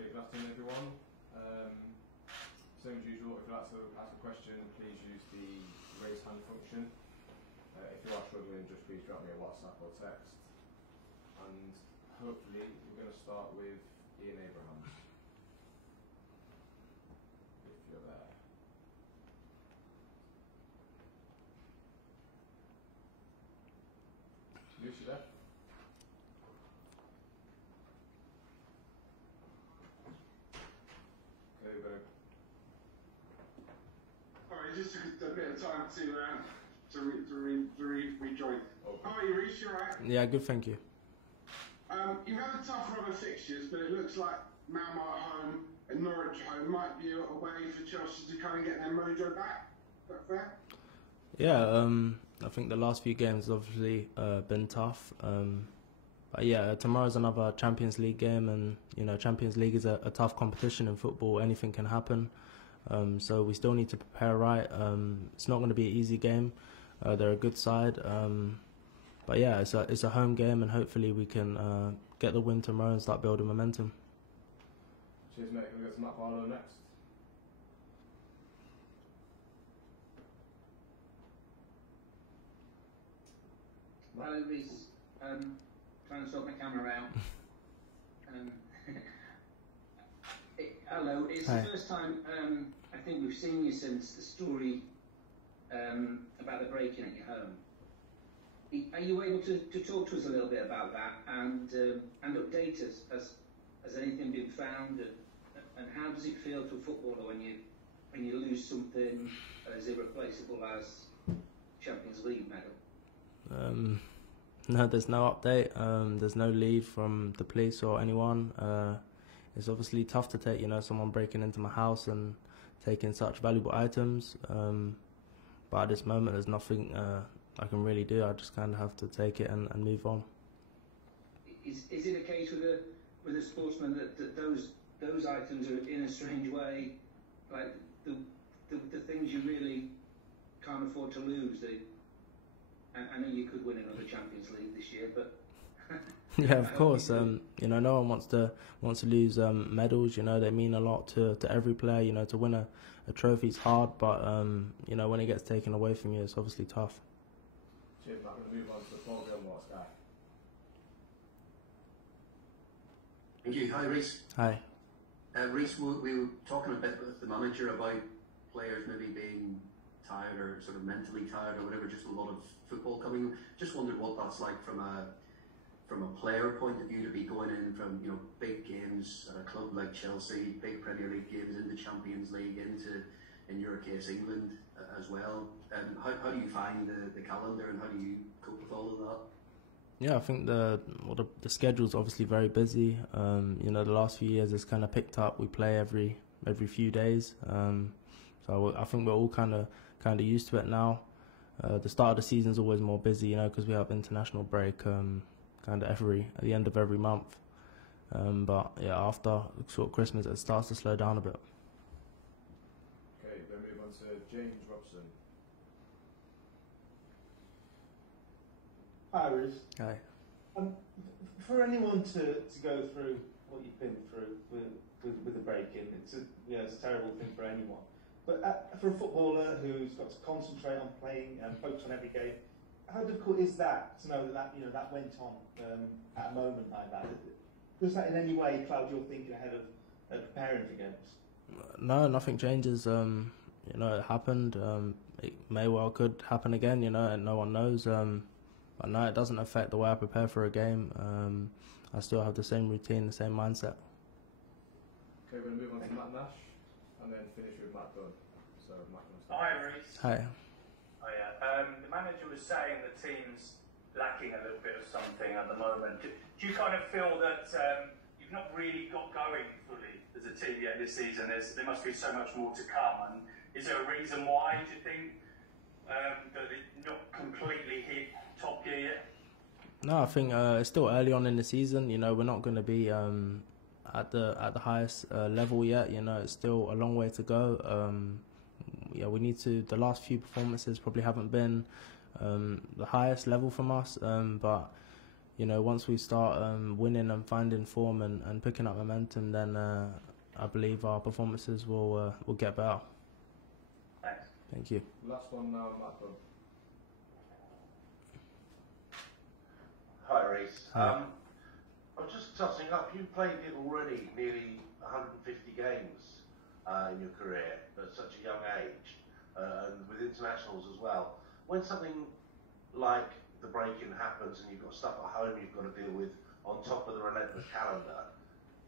Okay, good afternoon everyone. Same as usual, if you'd like to ask a question, please use the raise hand function. If you are struggling, just please drop me a WhatsApp or text. And hopefully we're going to start with Ian Abrahams. If you're there. Lucy there? Okay, we're going to... Alright, just took a bit of time to rejoin. Okay. How are you, Reece? You alright? Yeah, good, thank you. You've had a tough run of fixtures, but it looks like Malmo at home and Norwich at home might be a way for Chelsea to kind of get their mojo back. Is that fair? Yeah, I think the last few games have obviously been tough. But yeah, tomorrow's another Champions League game, and you know, Champions League is a tough competition in football. Anything can happen. So we still need to prepare right. It's not going to be an easy game. They're a good side. But yeah, it's a home game, and hopefully we can get the win tomorrow and start building momentum. Cheers, mate. We'll go to Matt Barlow next. Hello, Reece. Trying to sort my camera out. Hello, it's Hi. the first time I think we've seen you since the story about the break-in at your home. Are you able to talk to us a little bit about that and update us? Has anything been found, and how does it feel to a footballer when you lose something as irreplaceable as Champions League medal? No, there's no update. There's no lead from the police or anyone. It's obviously tough to take, someone breaking into my house and taking such valuable items. But at this moment, there's nothing I can really do. I just kind of have to take it and move on. Is it a case with a sportsman that those items are in a strange way, like the things you really can't afford to lose? I know you could win another Champions League this year, but yeah, of course. No one wants to lose medals. They mean a lot to every player. To win a trophy is hard, but when it gets taken away from you, it's obviously tough. Cheers, Matt. We're going to move on to Paul Gilmore's guy. Thank you. Hi, Reece. Hi. Reece, we were talking a bit with the manager about players maybe being tired or sort of mentally tired or whatever, just a lot of football coming. Just wondered what that's like from a player point of view, to be going in from big games at a club like Chelsea, big Premier League games, into Champions League, into, in your case, England as well. How do you find the calendar, and how do you cope with all of that? Yeah, I think the schedule's obviously very busy. The last few years it's kind of picked up. We play every few days. So I think we're all kind of used to it now. The start of the season's always more busy, because we have international break kind of at the end of every month. But yeah, after sort of Christmas it starts to slow down a bit. Okay, we'll move on to James Robson. Hi, Reece. Hi. For anyone to go through what you've been through with the break-in, it's a terrible thing for anyone. But for a footballer who's got to concentrate on playing and focus on every game, how difficult is that to know that went on at a moment like that? Does that in any way cloud your thinking ahead of preparing for games? No, nothing changes. It happened. It may well could happen again. And no one knows. But no, it doesn't affect the way I prepare for a game. I still have the same routine, the same mindset. Okay, we're going to move on to Matt Nash and then finish with Matt Dunn. So, Matt, Hi, Reece. Hi. Oh, yeah. The manager was saying the team's lacking a little bit of something at the moment. Do you kind of feel that you've not really got going fully as a team yet this season? There must be so much more to come. And is there a reason why, do you think, that it's not completely hit top gear yet? No, I think it's still early on in the season. We're not going to be at the highest level yet. It's still a long way to go. We need to. The last few performances probably haven't been the highest level from us, but you know, once we start winning and finding form and picking up momentum, then I believe our performances will get better. Thanks. Thank you. Last one now, Malcolm. Hi, Reece. Hi. I'm just tossing up. You played it already nearly 150 games in your career at such a young age, and with internationals as well. When something like the break-in happens and you've got stuff at home you've got to deal with on top of the relentless calendar,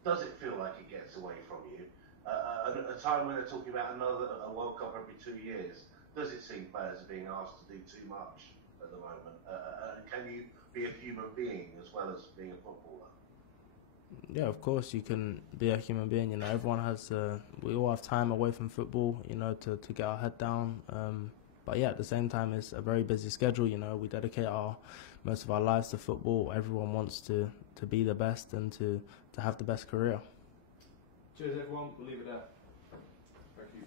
does it feel like it gets away from you? At a time when they're talking about a World Cup every 2 years, does it seem players are being asked to do too much at the moment? Can you be a human being as well as being a footballer? Yeah, of course you can be a human being. You know, everyone has. We all have time away from football. You know, to get our head down. But yeah, at the same time, it's a very busy schedule. You know, we dedicate most of our lives to football. Everyone wants to be the best and to have the best career. Cheers, everyone. We'll leave it there. Thank you.